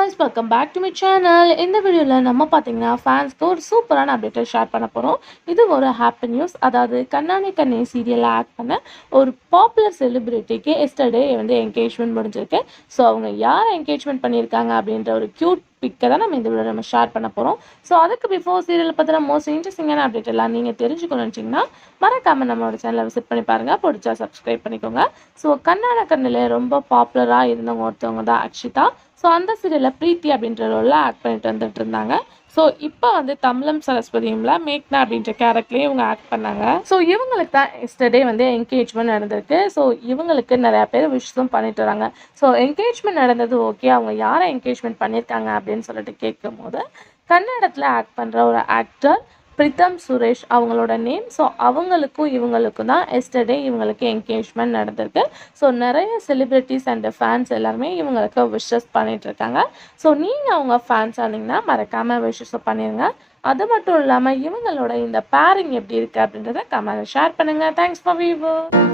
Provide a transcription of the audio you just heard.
guys, welcome back to my channel. இந்த வீடியோவில் நம்ம பார்த்தீங்கன்னா ஃபேன்ஸ்க்கு ஒரு சூப்பரான அப்டேட்டை ஷேர் பண்ண போகிறோம். இது ஒரு ஹாப்பி நியூஸ். அதாவது கண்ணானே கண்ணே சீரியலில் ஆக்ட் பண்ண ஒரு பாப்புலர் செலிபிரிட்டிக்கு எஸ்டர்டே வந்து என்கேஜ்மெண்ட் முடிஞ்சிருக்கு. ஸோ அவங்க யாரை என்கேஜ்மெண்ட் பண்ணியிருக்காங்க அப்படின்ற ஒரு க்யூட் பிக்கை தான் நம்ம இந்த வீடியோ நம்ம ஷேர் பண்ண போகிறோம். ஸோ அதுக்கு பிஃபோர் சீரியல் பற்றின மோஸ்ட் இன்ட்ரெஸ்டிங்கான அப்டேட் எல்லாம் நீங்கள் தெரிஞ்சுக்கணும்னு நினச்சிங்கன்னா மறக்காமல் நம்மளோட சேனலை விசிட் பண்ணி பாருங்கள். பிடிச்சா சப்ஸ்கிரைப் பண்ணிக்கோங்க. ஸோ கண்ணான கண்ணில் ரொம்ப பாப்புலராக இருந்தவங்க ஒருத்தவங்க தான் அக்ஷிதா. ஸோ அந்த சீரியலில் பிரீத்தி அப்படின்ற ரோலில் ஆக்ட் பண்ணிட்டு வந்துட்டு இருந்தாங்க. ஸோ இப்போ வந்து தமிழம் சரஸ்வதியும்ல மேக்னா அப்படின்ற கேரக்டர்லேயே இவங்க ஆக்ட் பண்ணாங்க. ஸோ இவங்களுக்கு தான் எஸ்டர்டே வந்து என்கேஜ்மெண்ட் நடந்திருக்கு. ஸோ இவங்களுக்கு நிறையா பேர் விஷயம் பண்ணிட்டு வராங்க. ஸோ என்கேஜ்மெண்ட் நடந்தது ஓகே, அவங்க யாரை என்கேஜ்மெண்ட் பண்ணியிருக்காங்க அப்படின்னு சொல்லிட்டு கேட்கும் போது கன்னடத்தில் ஆக்ட் பண்ணுற ஒரு ஆக்டர் பிரித்தம் சுரேஷ் அவங்களோட நேம். ஸோ அவங்களுக்கும் இவங்களுக்கும் தான் எஸ்டர்டே இவங்களுக்கு என்கேஜ்மெண்ட் நடந்திருக்கு. ஸோ நிறைய செலிப்ரிட்டிஸ் அண்ட் ஃபேன்ஸ் எல்லாருமே இவங்களுக்கு விஷஸ் பண்ணிகிட்ருக்காங்க. ஸோ நீங்கள் அவங்க ஃபேன்ஸாக இருந்தீங்கன்னா மறக்காமல் விஷஸ் பண்ணிடுங்க. அது மட்டும் இல்லாமல் இவங்களோட இந்த பேரிங் எப்படி இருக்குது அப்படின்றத கமெண்ட் ஷேர் பண்ணுங்கள். Thanks for viewer.